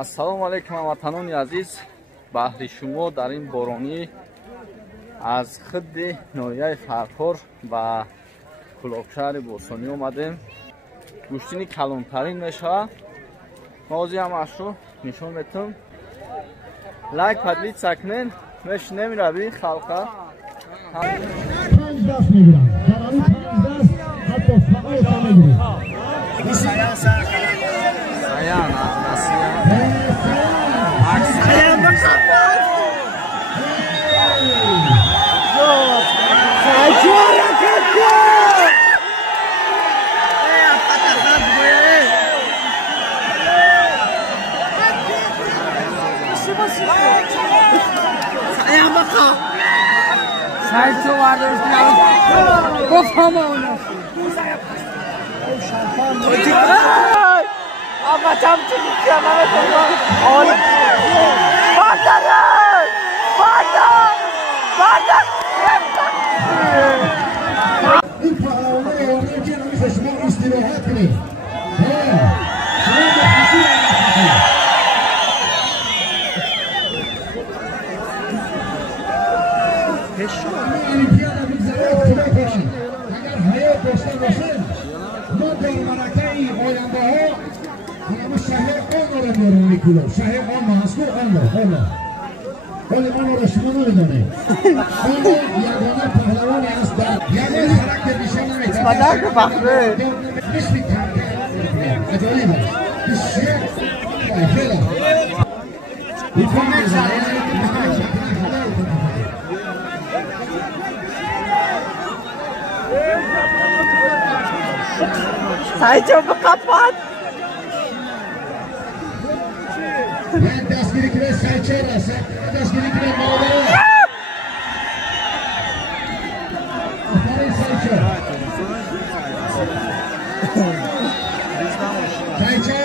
ассалому алайкум ҳамватанони азиз, баҳри шумо дар ин боронӣ аз хидди ноҳияи Фархор ба Кулобшаҳри Босонӣ омадем. гӯштини калонтарин мешавад. ҳозир ҳамаашро нишон метавам. лайк поделиться кунед. меш намеравӣ халқа 5 даст мегирам. Дар ин 5 даст ҳатто фаъол мегирам. Саян این فعالانه اومدن که نمیشه شما استراحت کنید. الیمپیاد بگذارید کمک کنید. اگر حیات داشته باشید ما در مرکه آینده ها همه شهر آن را داریم میکنیم. شهر آن محصول آن را ولی آن را شما نمیدانید. آن یگانه پهلوانی است در یگانه خرکت نشان نمیتونه. مدرک بخره مثل کمتر عجایب است. بسیار خیلی Sayco kapat. Ben dastgiri kire sayco rasa, dastgiri kire mağdara. Aferin sayco. Sayco.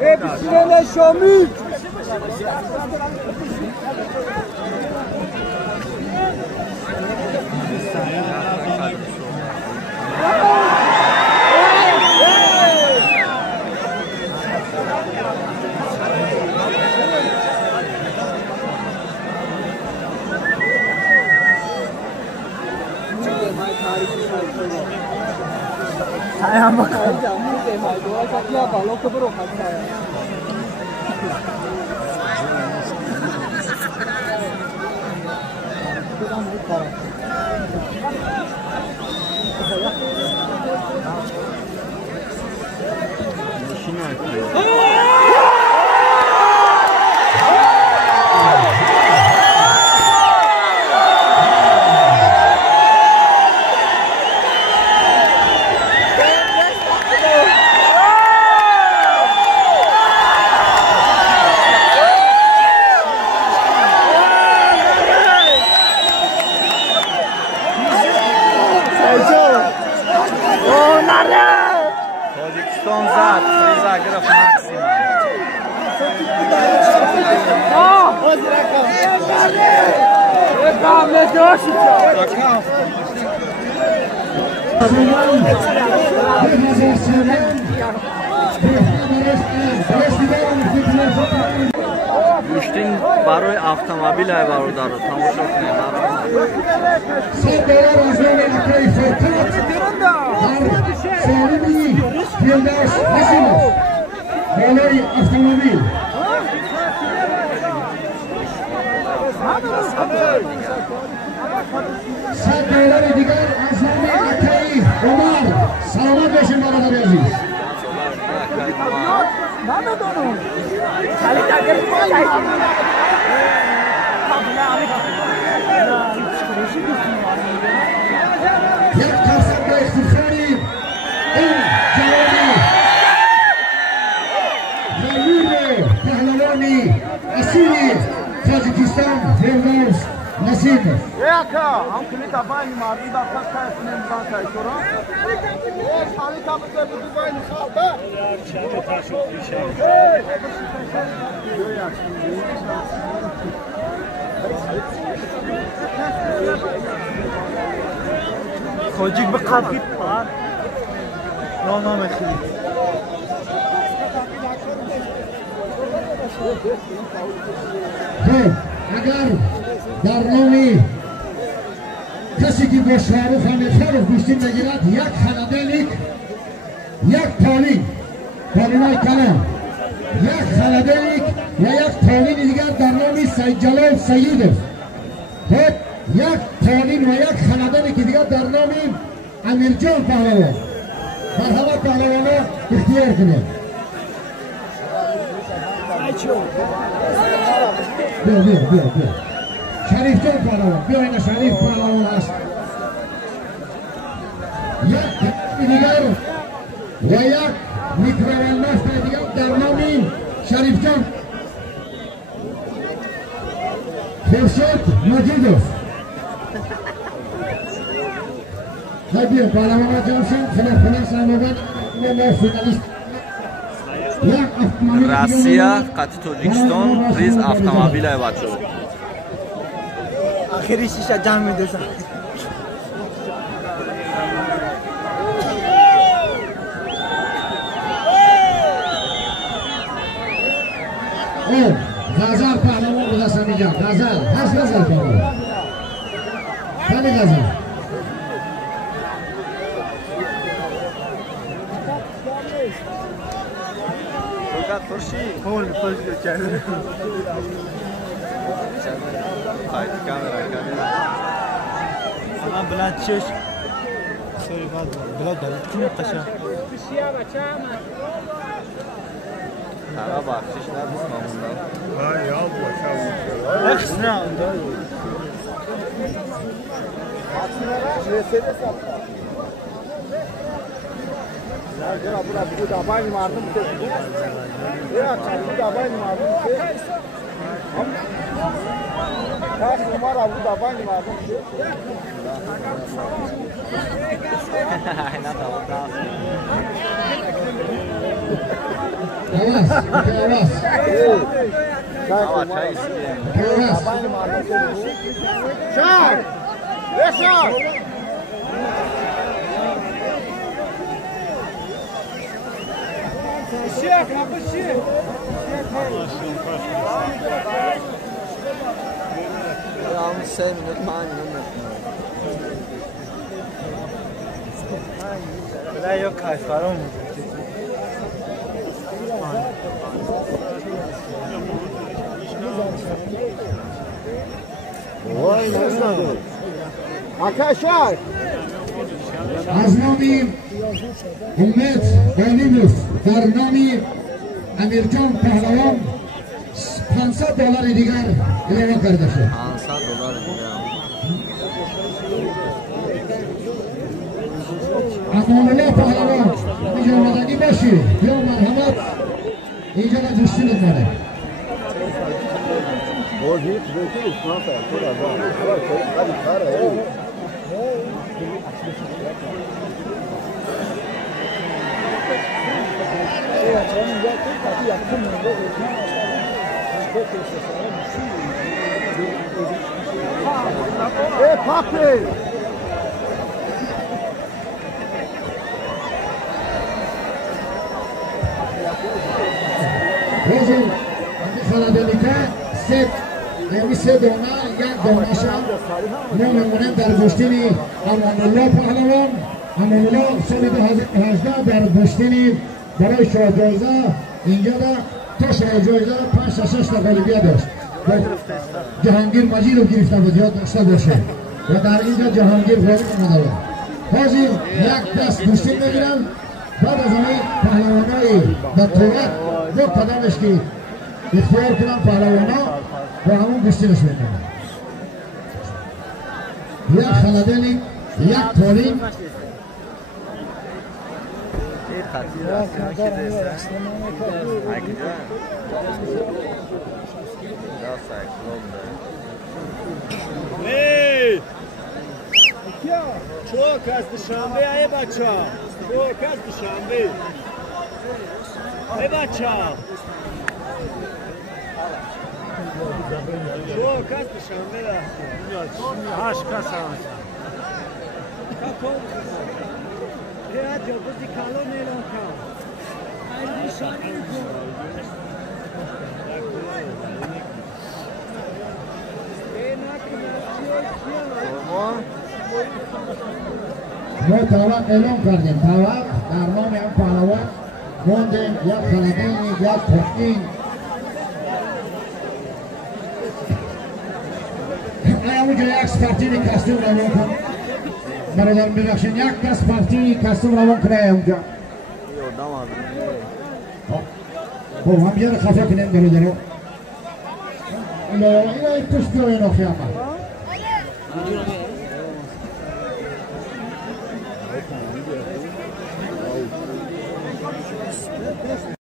Hepsine şamil. Saya makan jamu deh, dua kali apa lo keberokan saya. Kita mau kau. Tojikiston zad, Zagreb Maxima. گوشتین برای автомобил ай бародаро тамошо кунед. Yıldaş Hasanov Balay Avtomobil Saddeleri diğer Azami Akay Omar Selamat yaşın bana da aziz. Yak kasabda istikhari Asili Tajikistan Fevdavs Nasib. Ya ka, हम खुली दबाई मारी बात का इसने बात है छोरा। सारी काम के दुबई निकाल दे। Kocik bekap git. راهنامه خیلی خب اگر در نامی کسی که با شاروخ امیرخانov گوشتی بگیرد یک خلده یک تالین های کلام یک خلده و یک تالین دیگر در نام سید جلال سیدov خب یک تالین و یک خلده که دیگر در نام امیرجان پهلوان مرحبت پهلوانا اختیار کنید بیا شریف جان پهلوان بیا این شریف پهلوان است یک دیگر و یک میکروویو نفت دیگر در نام شریف جان خورشید مجیدوف بیا پهلوان جانشین خلاف ساموان و فینالیست Rossiya, Qati Tojikiston, priz avtomobil ayvachı. آخری شیشه جمع میدوزن غزل پهلوان بودستم اینجا غزل هست غزل پهلوان خیلی غزل کول کرده من بلند چش سوری بلند کی نقشه Tara baxış nədir mamından? Ha ya bu aşağı. Aksine aldı. Ya bura bu da bayım vardım. Ya bu da bayım vardım. Kaç numara bu da bayım vardım. Aynen tamam. Alas, alas. Ama çay isteyeyim. Alas. Şak! Yaşar! Şak, kapışı! Yalnız sevmiyor, tanımıyor. Bela yok kayfarım. Vay nasıl? Arkadaşlar. از نامی امید غانیموف در نامی امیرجان پهلوان $500 دیگر اعلام کرده شد. $500 دیگر. امانالله پهلوان اینجا آمدگی باشی یا مرحمت اینجا نجستی نکنه. Papi! روزی خالدلیکه یعنی سه دانه یک دانش ما میمونیم در گشتین امانالله پهلوان. امانالله سال 2018 در گشتین برای شاه جایزه اینجا تا شاه جایزه 5-6 تا غالبیت داشت. جهانگیر مجید رو گرفته بود یاد داشته باشه و در اینجا جهانگیر غالب آمده بود. حاضر یک دست گشتین میگیرن بعد از همه پهلوانای در طورت دو قدمش که اختیار کنن پهلوانا و همون گشتینش میکنن. یک خلدلی یک تالین Çok az dışarıda ey baça. Çok az dışarıda. Ey baça. Çok az dışarıda. Aşk kasan. ما طبق اعلام کردیم طبق در نام این پهلوان موندیم یک خلبینی یک پختین اونجا یک سپارتینی کستوم روان کن برادر ببخشین یک کس سپارتینی کستوم روان کنه اونجا خب هم یه خفه کنیم برادر رو این پشت بیاین آخی همه